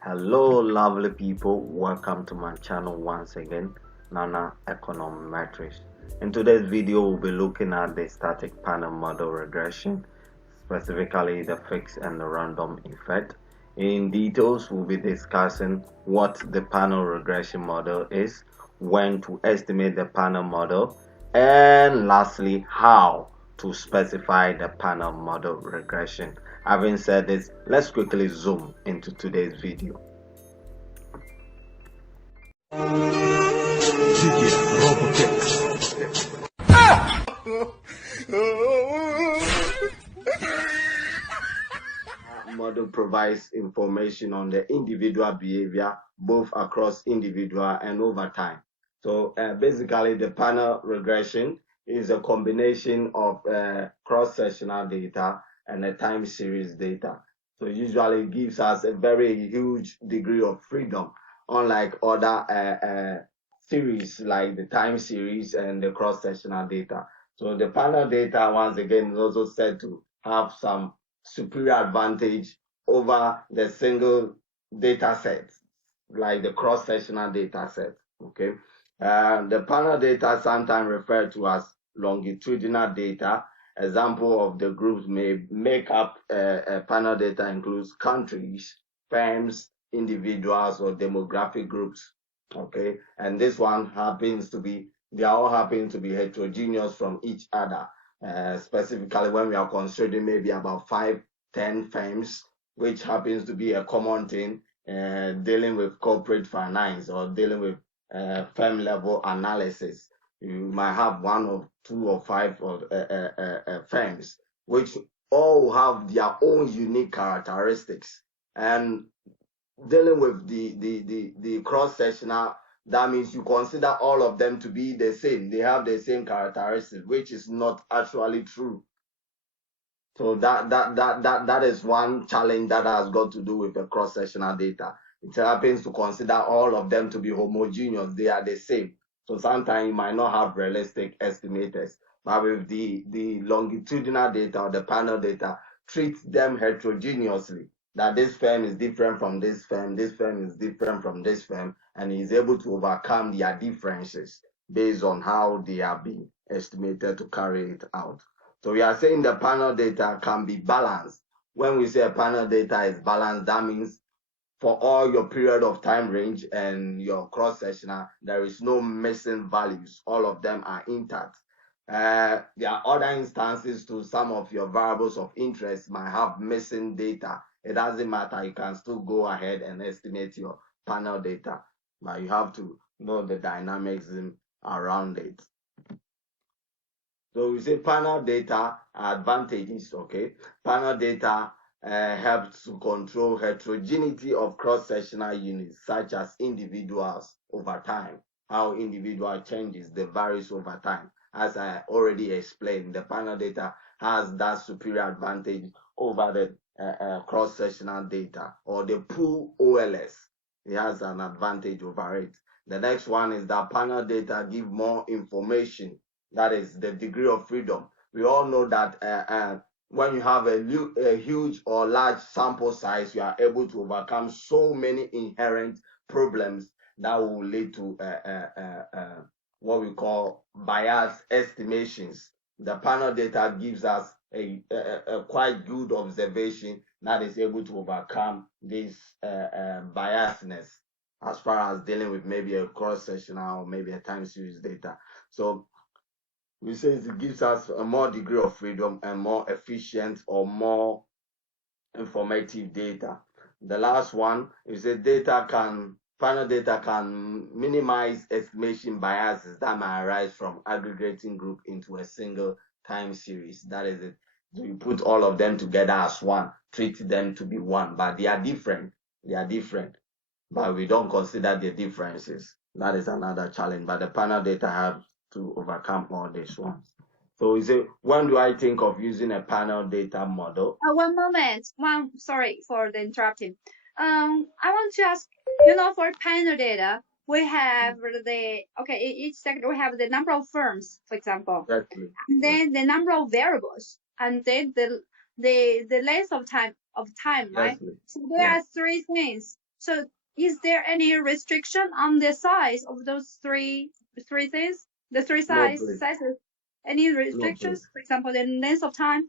Hello lovely people, welcome to my channel once again, Nana Econometrics. In today's video we'll be looking at the static panel model regression, specifically the fixed and the random effect. In details we'll be discussing what the panel regression model is, when to estimate the panel model, and lastly how to specify the panel model regression. Having said this, let's quickly zoom into today's video. Model provides information on the individual behavior both across individual and over time. So basically the panel regression is a combination of cross-sectional data and a time series data. So usually it gives us a very huge degree of freedom, unlike other series like the time series and the cross-sectional data. So the panel data, once again, is also said to have some superior advantage over the single data set, like the cross-sectional data set. Okay, the panel data sometimes referred to as longitudinal data. Example of the groups may make up panel data includes countries, firms, individuals, or demographic groups. Okay, and this one happens to be, they all happen to be heterogeneous from each other. Specifically when we are considering maybe about 5-10 firms, which happens to be a common thing, dealing with corporate finance or dealing with firm level analysis. You might have 1 or 2 or 5 firms, which all have their own unique characteristics. And dealing with the cross-sectional, that means you consider all of them to be the same. They have the same characteristics, which is not actually true. So that is one challenge that has got to do with the cross-sectional data. It happens to consider all of them to be homogeneous. They are the same. So sometimes you might not have realistic estimators. But with the longitudinal data or the panel data, treat them heterogeneously. That this firm is different from this firm is different from this firm, and is able to overcome their differences based on how they are being estimated to carry it out. So we are saying the panel data can be balanced. When we say a panel data is balanced, that means for all your period of time range and your cross-sectional, there is no missing values. All of them are intact. There are other instances to some of your variables of interest might have missing data. It doesn't matter. You can still go ahead and estimate your panel data, but you have to know the dynamics around it. So we say panel data advantages. Okay, panel data helps to control heterogeneity of cross-sectional units, such as individuals over time. How individual changes, they varies over time. As I already explained, the panel data has that superior advantage over the cross-sectional data, or the pool OLS. It has an advantage over it. The next one is that panel data give more information. That is the degree of freedom. We all know that when you have a huge or large sample size, you are able to overcome so many inherent problems that will lead to what we call biased estimations. The panel data gives us a quite good observation that is able to overcome this biasness as far as dealing with maybe a cross-sectional or maybe a time series data. So we say it gives us a more degree of freedom and more efficient or more informative data. The last one is that panel data can minimize estimation biases that might arise from aggregating group into a single time series. That is it. So you put all of them together as one, treat them to be one, but they are different. They are different, but we don't consider the differences. That is another challenge. But the panel data have to overcome all these ones. So we say, when do I think of using a panel data model? One moment. Sorry for the interrupting. I want to ask, for panel data, we have each sector we have the number of firms, for example. Exactly. And then the number of variables, and then the length of time right? Yes, please. So there Yes. are three things. So is there any restriction on the size of those three things? The three No, please. sizes? Any No, please. restrictions? For example, the length of time,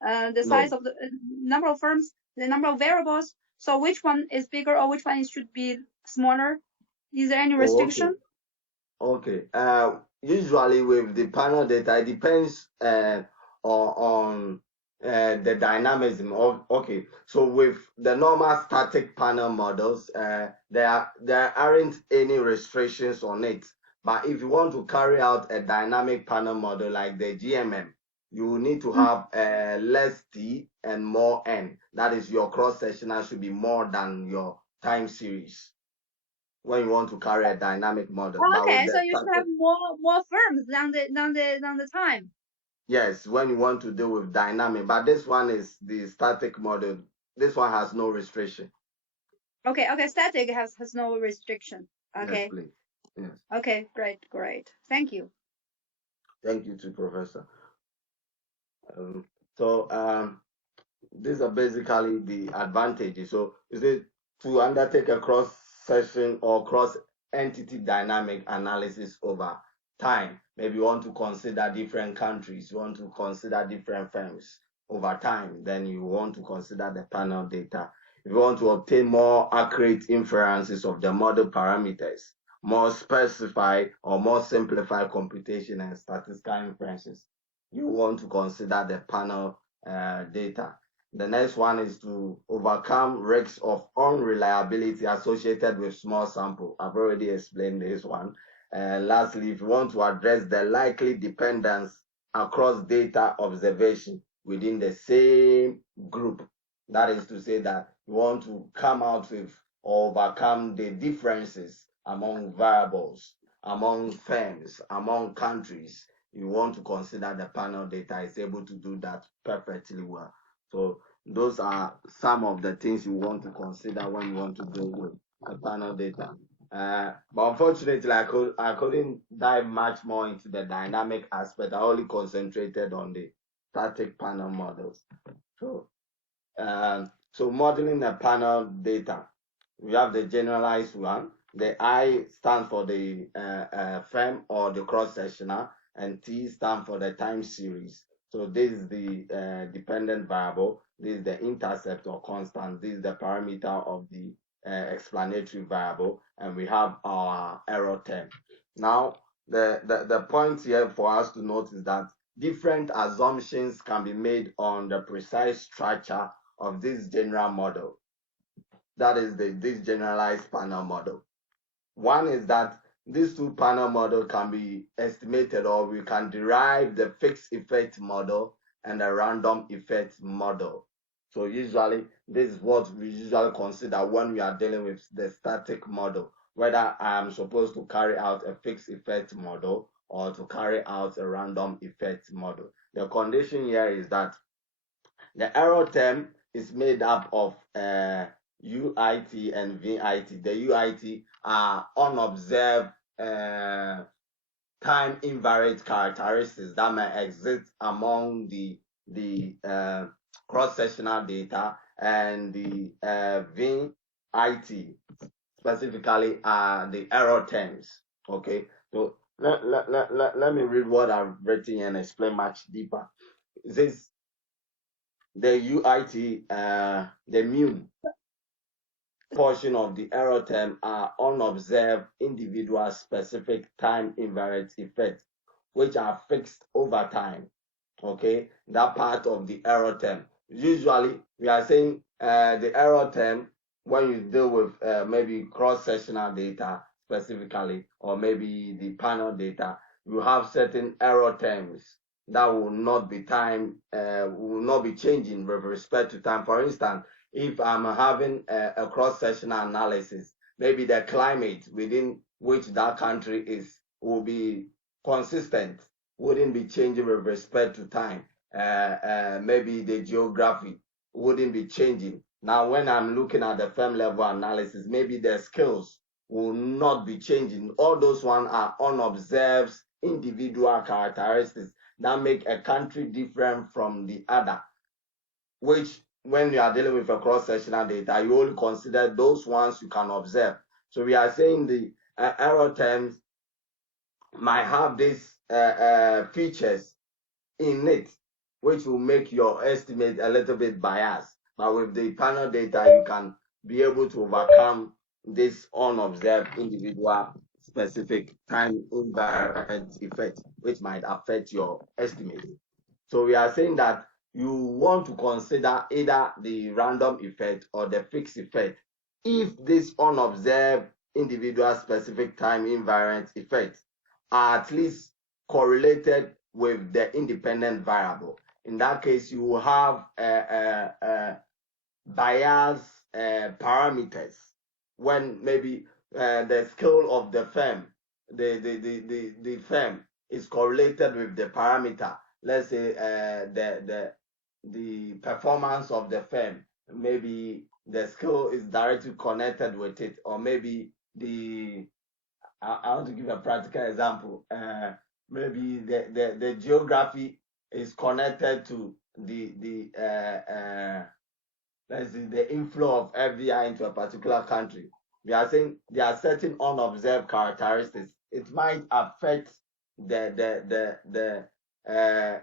the size No. of the number of firms, the number of variables. So which one is bigger or which one should be smaller? Is there any Oh, okay. restriction? Okay. Usually with the panel data, it depends on the dynamism of. Okay. So with the normal static panel models, there aren't any restrictions on it. But if you want to carry out a dynamic panel model like the GMM, you will need to have less T and more N. That is, your cross sectional should be more than your time series when you want to carry a dynamic model. But with Okay, so the you should have static, more firms than the time. yes, when you want to deal with dynamic, but this one is the static model. This one has no restriction. Okay, static has no restriction. Yes, Okay, please. Yes. okay, great. Thank you. Thank you to Professor. Um, so these are basically the advantages. So is it to undertake a cross section or cross entity dynamic analysis over time? Maybe you want to consider different countries, you want to consider different firms over time, then you want to consider the panel data. If you want to obtain more accurate inferences of the model parameters, more specified or more simplified computation and statistical inferences, you want to consider the panel data. The next one is to overcome risks of unreliability associated with small sample. I've already explained this one. Lastly, if you want to address the likely dependence across data observation within the same group, that is to say that you want to come out with or overcome the differences among variables, among firms, among countries, you want to consider the panel data is able to do that perfectly well. So those are some of the things you want to consider when you want to deal with the panel data. But unfortunately, I couldn't dive much more into the dynamic aspect. I only concentrated on the static panel models. So modeling the panel data, we have the generalized one. The I stands for the firm or the cross-sectional, and T stands for the time series. So this is the dependent variable. This is the intercept or constant. This is the parameter of the explanatory variable, and we have our error term. Now, the point here for us to note is that different assumptions can be made on the precise structure of this general model. That is this generalized panel model. One is that these two panel model can be estimated, or we can derive the fixed effect model and the random effect model. So usually this is what we usually consider when we are dealing with the static model, whether I am supposed to carry out a fixed effect model or to carry out a random effect model. The condition here is that the error term is made up of UIT and VIT. The UIT are unobserved time invariant characteristics that may exist among the cross-sectional data, and the VIT specifically are the error terms. Okay, so let me read what I've written and explain much deeper. It says the UIT, the mu portion of the error term are unobserved individual specific time invariant effects, which are fixed over time. Okay, that part of the error term. Usually, we are saying the error term when you deal with maybe cross-sectional data specifically, or maybe the panel data, you have certain error terms that will not be will not be changing with respect to time. For instance, if I'm having a cross-sectional analysis, maybe the climate within which that country is will be consistent, wouldn't be changing with respect to time. Maybe the geography wouldn't be changing. Now, when I'm looking at the firm level analysis, maybe the skills will not be changing. All those ones are unobserved individual characteristics that make a country different from the other. which when you are dealing with a cross-sectional data, you only consider those ones you can observe. So we are saying the error terms might have these features in it, which will make your estimate a little bit biased. But with the panel data, you can be able to overcome this unobserved individual specific time invariant effect, which might affect your estimate. So we are saying that you want to consider either the random effect or the fixed effect if this unobserved individual specific time invariant effects are at least correlated with the independent variable. In that case, you will have bias parameters when maybe the skill of the firm, the firm is correlated with the parameter. Let's say the performance of the firm, maybe the skill is directly connected with it, or maybe I want to give a practical example. Maybe the geography is connected to let's see, the inflow of FDI into a particular country. We are saying there are certain unobserved characteristics. It might affect the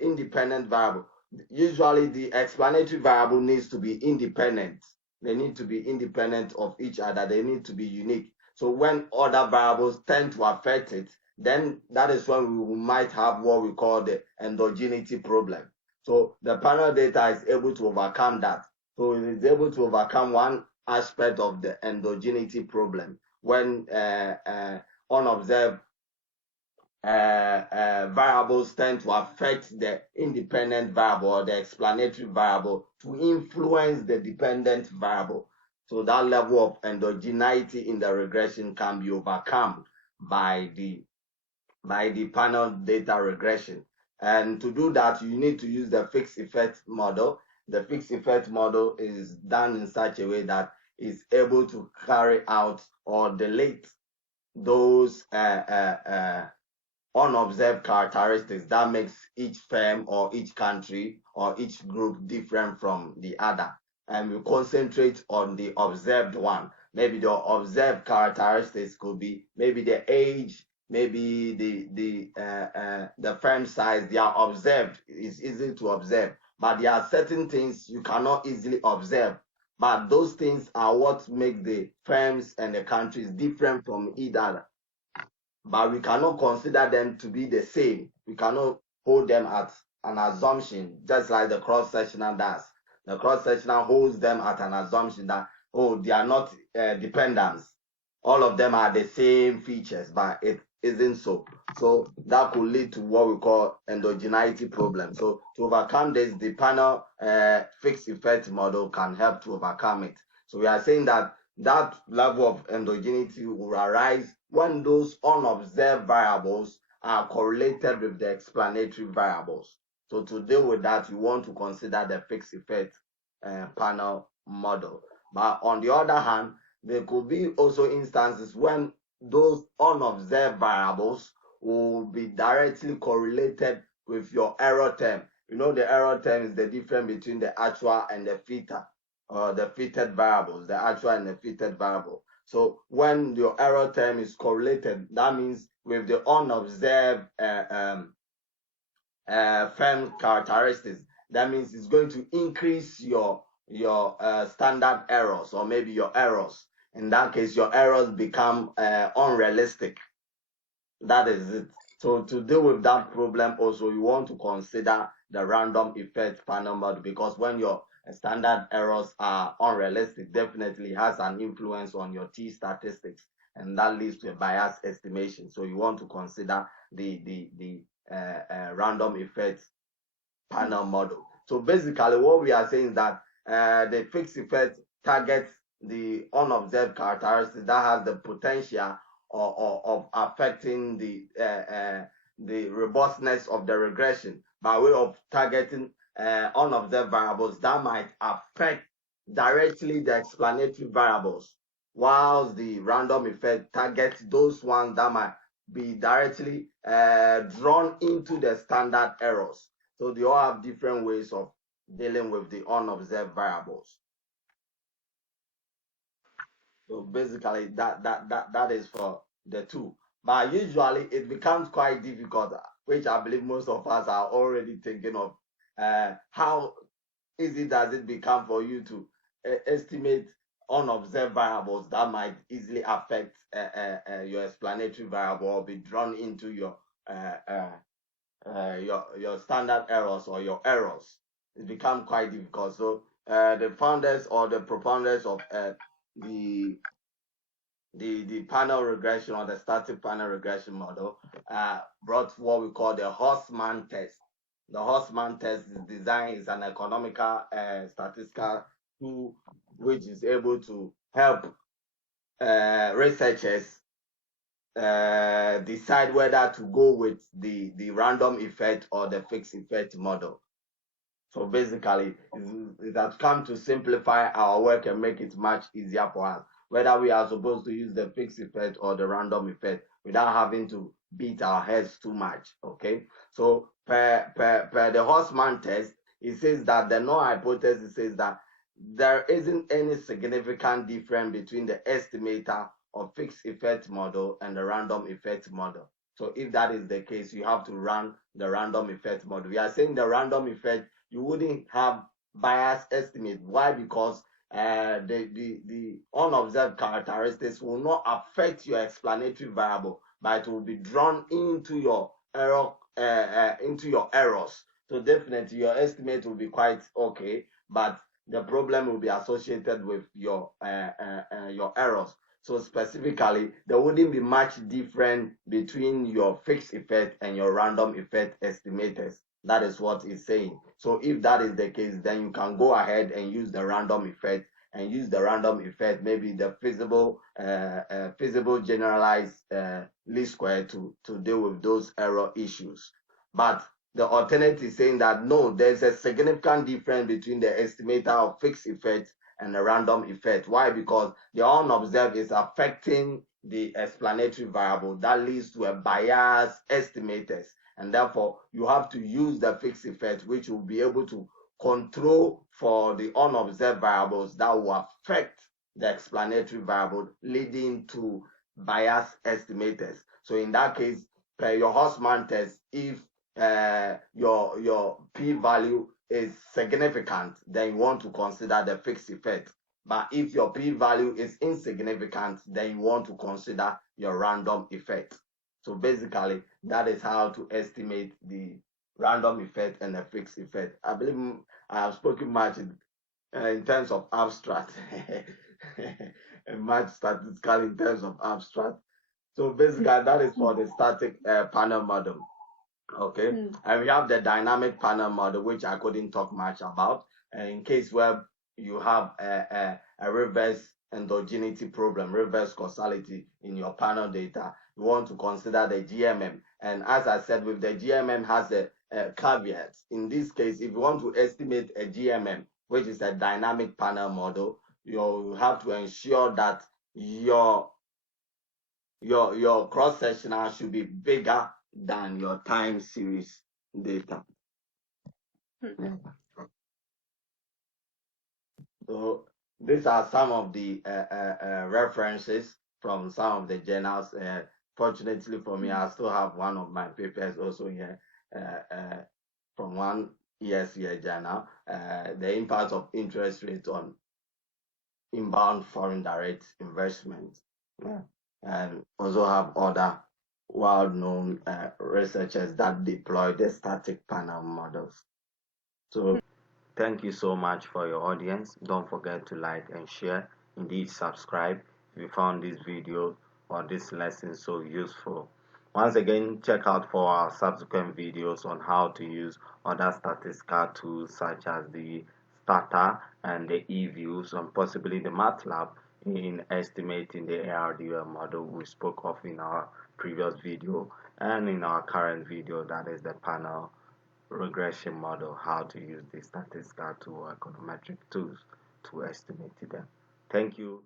independent variable. Usually, the explanatory variable needs to be independent. They need to be independent of each other. They need to be unique. So when other variables tend to affect it, then that is when we might have what we call the endogeneity problem. So the panel data is able to overcome that. So it is able to overcome one aspect of the endogeneity problem when unobserved variables tend to affect the independent variable or the explanatory variable to influence the dependent variable. So that level of endogeneity in the regression can be overcome by the panel data regression. And to do that, you need to use the fixed effect model. The fixed effect model is done in such a way that it's able to carry out or delete those unobserved characteristics that makes each firm or each country or each group different from the other. And we concentrate on the observed one. Maybe the observed characteristics could be maybe the age, maybe the firm size. They are observed. It's easy to observe, but there are certain things you cannot easily observe. But those things are what make the firms and the countries different from each other. But we cannot consider them to be the same. We cannot hold them at an assumption, just like the cross-sectional does. The cross-sectional holds them at an assumption that, oh, they are not dependents. All of them are the same features, but it isn't so. So that could lead to what we call endogeneity problem. So to overcome this, the panel fixed effect model can help to overcome it. So we are saying that level of endogeneity will arise when those unobserved variables are correlated with the explanatory variables. So to deal with that, you want to consider the fixed effect panel model. But on the other hand, there could be also instances when those unobserved variables will be directly correlated with your error term. You know, the error term is the difference between the actual and the theta, or the fitted variables, the actual and the fitted variable. So when your error term is correlated, that means with the unobserved firm characteristics, that means it's going to increase your standard errors, or maybe your errors. In that case, your errors become unrealistic. That is it. So to deal with that problem also, you want to consider the random effect panel model, because when your standard errors are unrealistic, definitely has an influence on your t statistics, and that leads to a bias estimation. So you want to consider the random effect panel model. So basically what we are saying is that the fixed effect targets the unobserved characteristics that has the potential of affecting the robustness of the regression by way of targeting unobserved variables that might affect directly the explanatory variables, whilst the random effect targets those ones that might be directly drawn into the standard errors. So they all have different ways of dealing with the unobserved variables. So basically, that is for the two. But usually, it becomes quite difficult, which I believe most of us are already thinking of. How easy does it become for you to estimate unobserved variables that might easily affect your explanatory variable or be drawn into your standard errors or your errors? It becomes quite difficult. So the founders or the proponents of the the panel regression or the static panel regression model brought what we call the Horseman test. The Horseman test is designed as an economical statistical tool which is able to help researchers decide whether to go with the random effect or the fixed effect model. So basically, it has come to simplify our work and make it much easier for us, whether we are supposed to use the fixed effect or the random effect without having to beat our heads too much. Okay. So per the Horseman test, it says that the null hypothesis says that there isn't any significant difference between the estimator of fixed effect model and the random effect model. So if that is the case, you have to run the random effect model. We are saying the random effect, you wouldn't have bias estimate. Why? Because the unobserved characteristics will not affect your explanatory variable, but it will be drawn into your into your errors. So definitely your estimate will be quite okay, but the problem will be associated with your errors. So specifically, there wouldn't be much difference between your fixed effect and your random effect estimators. That is what it's saying. So if that is the case, then you can go ahead and use the random effect and use the random effect, maybe the feasible generalized least square to deal with those error issues. But the alternative is saying that no, there's a significant difference between the estimator of fixed effect and the random effect. Why? Because the unobserved is affecting the explanatory variable that leads to a biased estimators, and therefore you have to use the fixed effect, which will be able to control for the unobserved variables that will affect the explanatory variable, leading to biased estimators. So in that case, per your Horseman test, if your p-value is significant, then you want to consider the fixed effect. But if your p-value is insignificant, then you want to consider your random effect. So basically, that is how to estimate the random effect and the fixed effect. I believe I have spoken much in terms of abstract, and much statistical in terms of abstract. So basically, that is for the static panel model. Okay, and we have the dynamic panel model, which I couldn't talk much about. In case where you have a reverse endogeneity problem, reverse causality in your panel data, you want to consider the GMM. And as I said, with the GMM has a caveat. In this case, if you want to estimate a GMM, which is a dynamic panel model, you have to ensure that your cross sectional should be bigger than your time series data. So these are some of the references from some of the journals. Fortunately for me, I still have one of my papers also here from one ESEA journal, the impact of interest rate on inbound foreign direct investment. Yeah. And also have other well-known researchers that deploy the static panel models. So thank you so much for your audience. Don't forget to like and share. Indeed, subscribe if you found this video or this lesson so useful. Once again, check out for our subsequent videos on how to use other statistical tools such as the Stata and the eViews and possibly the MATLAB in estimating the ARDL model we spoke of in our previous video and in our current video, that is the panel regression model, how to use the statistical tool or econometric tools to estimate them. Thank you.